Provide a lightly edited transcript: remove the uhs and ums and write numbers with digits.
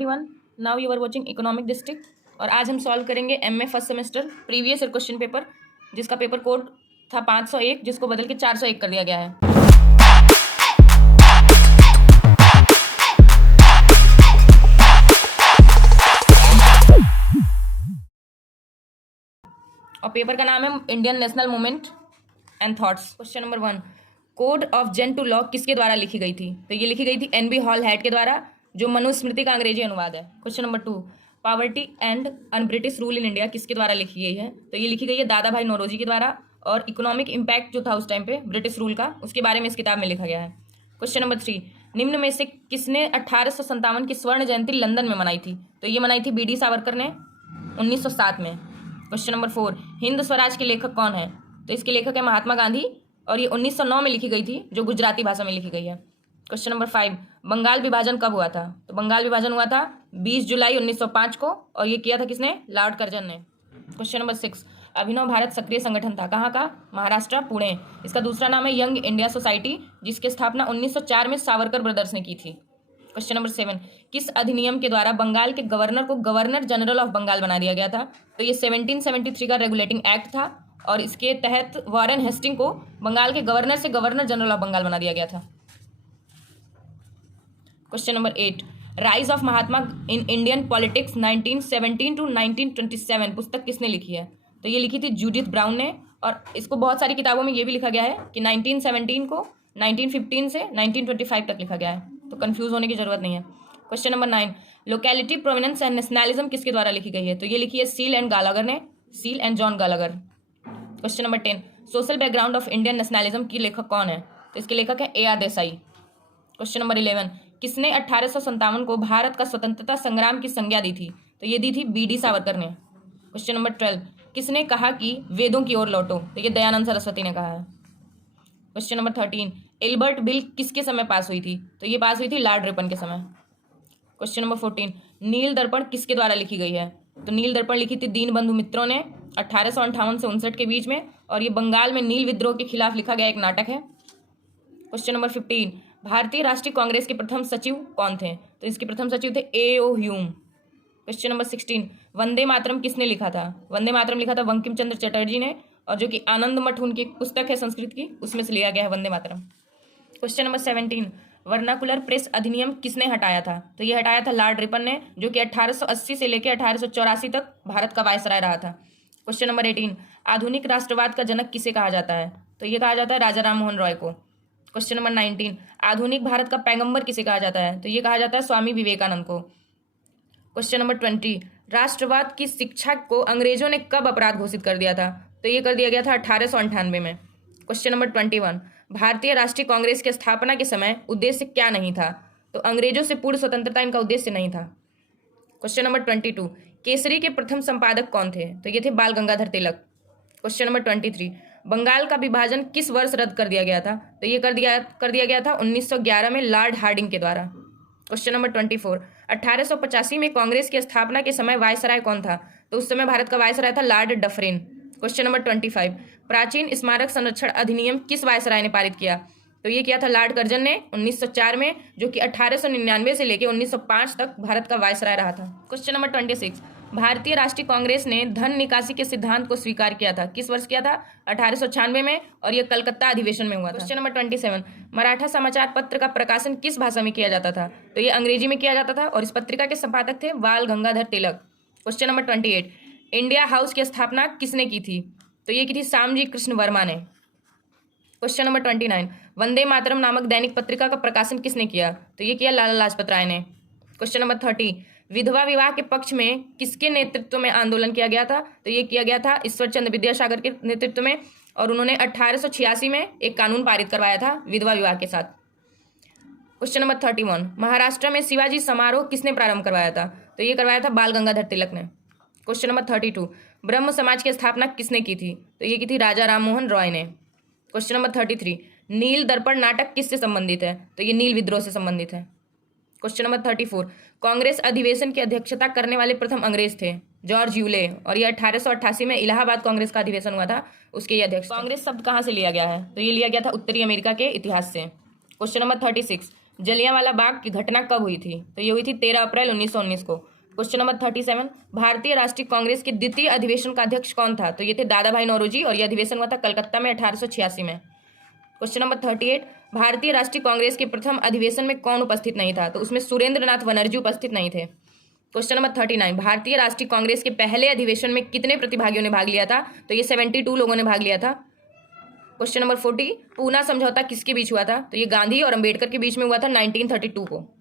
Everyone, now you are watching economic district और आज हम सॉल्व करेंगे MA first semester previous year question paper जिसका पेपर कोड था 501 जिसको बदल के 401 कर दिया गया है। और पेपर का नाम है Indian national movement and thoughts. Question number 1, code of Gentoo law किसके द्वारा लिखी गई थी? तो ये लिखी गई थी एन बी हॉल हेड के द्वारा, जो मनुस्मृति का अंग्रेजी अनुवाद है। Question number 2, poverty and un British rule in India किसके द्वारा लिखी गई है? तो ये लिखी गई है दादा भाई नौरोजी के द्वारा, और इकोनॉमिक इम्पैक्ट जो था उस टाइम पे ब्रिटिश रूल का, उसके बारे में इस किताब में लिखा गया है। क्वेश्चन नंबर 3, निम्न में से किसने 1857 की स्वर्ण जयंती लंदन में मनाई थी? तो ये मनाई थी बी.डी. सावरकर ने 1907 में। क्वेश्चन नंबर 4, हिंद स्वराज के लेखक कौन है? तो इसके लेखक है महात्मा गांधी, और ये 1909 में लिखी गई थी, जो गुजराती भाषा में लिखी गई है। क्वेश्चन नंबर 5, बंगाल विभाजन कब हुआ था? तो बंगाल विभाजन हुआ था 20 जुलाई 1905 को, और ये किया था किसने? लॉर्ड कर्जन ने। क्वेश्चन नंबर 6, अभिनव भारत सक्रिय संगठन था, कहाँ का? महाराष्ट्र, पुणे। इसका दूसरा नाम है यंग इंडिया सोसाइटी, जिसकी स्थापना 1904 में सावरकर ब्रदर्स ने की थी। क्वेश्चन नंबर 7, किस अधिनियम के द्वारा बंगाल के गवर्नर को गवर्नर जनरल ऑफ बंगाल बना दिया गया था? तो ये 1773 का रेगुलेटिंग एक्ट था, और इसके तहत वॉरेन हेस्टिंग को बंगाल के गवर्नर से गवर्नर जनरल ऑफ बंगाल बना दिया गया था। Question number 8, rise of Mahatma in Indian politics 1917 to 1927 पुस्तक किसने लिखी है? तो ये लिखी थी जूडिथ ब्राउन ने, और इसको बहुत सारी किताबों में ये भी लिखा गया है कि 1917 को 1915 से 1925 तक लिखा गया है, तो कंफ्यूज होने की जरूरत नहीं है। Question number 9, locality provenance and nationalism किसके द्वारा लिखी गई है? तो ये लिखी है सील एंड गालागर ने, Seal and John Gallagher. Question number 10, social background of Indian nationalism की लेखक कौन है? तो इसके लेखक है A.R. देसाई। क्वेश्चन नंबर 11, किसने 1857 को भारत का स्वतंत्रता संग्राम की संज्ञा दी थी? तो ये दी थी बी.डी. सावरकर ने। क्वेश्चन नंबर 12, किसने कहा कि वेदों की ओर लौटो? तो ये दयानंद सरस्वती ने कहा है। क्वेश्चन नंबर 13, एल्बर्ट बिल किसके समय पास हुई थी? तो ये पास हुई थी लॉर्ड रिपन के समय। क्वेश्चन नंबर 14, नील दर्पण किसके द्वारा लिखी गई है? तो नील दर्पण लिखी थी दीनबंधु मित्रों ने 1858 से 59 के बीच में, और ये बंगाल में नील विद्रोह के खिलाफ लिखा गया एक नाटक है। क्वेश्चन नंबर 15, भारतीय राष्ट्रीय कांग्रेस के प्रथम सचिव कौन थे? तो इसके प्रथम सचिव थे A.O. Hume. Question number 16, Vande Mataram किसने लिखा था? वंदे मातरम लिखा था बंकिम चंद्र चटर्जी ने, और जो कि आनंद मठ उनकी एक पुस्तक है संस्कृत की, उसमें से लिया गया है Vande Mataram. Question number 17, vernacular press अधिनियम किसने हटाया था? तो ये हटाया था लॉर्ड रिपन ने, जो कि 1880 से लेकर 1884 तक भारत का वायसराय रहा था। क्वेश्चन नंबर 18, आधुनिक राष्ट्रवाद का जनक किसे कहा जाता है? तो ये कहा जाता है राजा राम मोहन रॉय को। क्वेश्चन नंबर 19, आधुनिक भारत का पैगंबर किसे कहा जाता है? तो ये कहा जाता है स्वामी विवेकानंद को। क्वेश्चन नंबर 20, राष्ट्रवाद की शिक्षा को अंग्रेजों ने कब अपराध घोषित कर दिया था? तो ये कर दिया गया था 1898 में। क्वेश्चन नंबर 21, भारतीय राष्ट्रीय कांग्रेस की स्थापना के समय उद्देश्य क्या नहीं था? तो अंग्रेजों से पूर्ण स्वतंत्रता इनका उद्देश्य नहीं था। क्वेश्चन नंबर 22, केसरी के प्रथम संपादक कौन थे? तो ये थे बाल गंगाधर तिलक। क्वेश्चन नंबर 23, बंगाल का विभाजन किस वर्ष रद्द कर दिया गया था? तो ये कर दिया गया था 1911 में लॉर्ड हार्डिंग के द्वारा। क्वेश्चन नंबर 24, 1885 में कांग्रेस की स्थापना के समय वायसराय कौन था? तो उस समय भारत का वायसराय था लॉर्ड डफरिन। क्वेश्चन नंबर 25, प्राचीन स्मारक संरक्षण अधिनियम किस वायसराय ने पारित किया? तो ये किया था लॉर्ड कर्जन ने 1904 में, जो कि 1899 से लेकर 1905 तक भारत का वायसराय रहा था। क्वेश्चन नंबर 26, भारतीय राष्ट्रीय कांग्रेस ने धन निकासी के सिद्धांत को स्वीकार किया था, किस वर्ष किया था? 1896 में, और यह कलकत्ता अधिवेशन में हुआ था। क्वेश्चन नंबर 27, मराठा समाचार पत्र का प्रकाशन किस भाषा में किया जाता था? तो ये अंग्रेजी में किया जाता था, और इस पत्रिका के संपादक थे बाल Gangadhar Tilak. Question number 28, India house की स्थापना किसने की थी? तो ये की थी श्यामजी कृष्ण वर्मा ने। क्वेश्चन नंबर 29, वंदे मातरम नामक दैनिक पत्रिका का प्रकाशन किसने किया? तो ये किया लाला लाजपत राय ने। क्वेश्चन नंबर 30, विधवा विवाह के पक्ष में किसके नेतृत्व में आंदोलन किया गया था? तो ये किया गया था ईश्वर चंद्र विद्यासागर के नेतृत्व में, और उन्होंने 1886 में एक कानून पारित करवाया था विधवा विवाह के साथ। क्वेश्चन नंबर 31, महाराष्ट्र में शिवाजी समारोह किसने प्रारंभ करवाया था? तो ये करवाया था बाल गंगाधर तिलक ने। क्वेश्चन नंबर 32, ब्रह्म समाज की स्थापना किसने की थी? तो ये की थी राजा राम मोहन रॉय ने। क्वेश्चन नंबर 33, नील दर्पण नाटक किससे संबंधित है? तो ये नील विद्रोह से संबंधित है। क्वेश्चन नंबर 34, कांग्रेस अधिवेशन की अध्यक्षता करने वाले प्रथम अंग्रेज थे जॉर्ज यूले, और ये 1888 में इलाहाबाद कांग्रेस का अधिवेशन हुआ था, उसके ये अध्यक्ष। कांग्रेस शब्द कहाँ से लिया गया है? तो ये लिया गया था उत्तरी अमेरिका के इतिहास से। क्वेश्चन नंबर 36, जलियांवाला बाग की घटना कब हुई थी? तो ये हुई थी 13 अप्रैल 1919 को। क्वेश्चन नंबर 37, भारतीय राष्ट्रीय कांग्रेस के द्वितीय अधिवेशन का अध्यक्ष कौन था? तो ये थे दादा भाई नौरोजी और यह अधिवेशन हुआ था कलकत्ता में 1886 में। क्वेश्चन नंबर 38, भारतीय राष्ट्रीय कांग्रेस के प्रथम अधिवेशन में कौन उपस्थित नहीं था? तो उसमें सुरेंद्र नाथ बनर्जी उपस्थित नहीं थे। क्वेश्चन नंबर 39, भारतीय राष्ट्रीय कांग्रेस के पहले अधिवेशन में कितने प्रतिभागियों ने भाग लिया था? तो ये 72 लोगों ने भाग लिया था। क्वेश्चन नंबर 40, पूना समझौता किसके बीच हुआ था? तो ये गांधी और अंबेडकर के बीच में हुआ था 1932 को।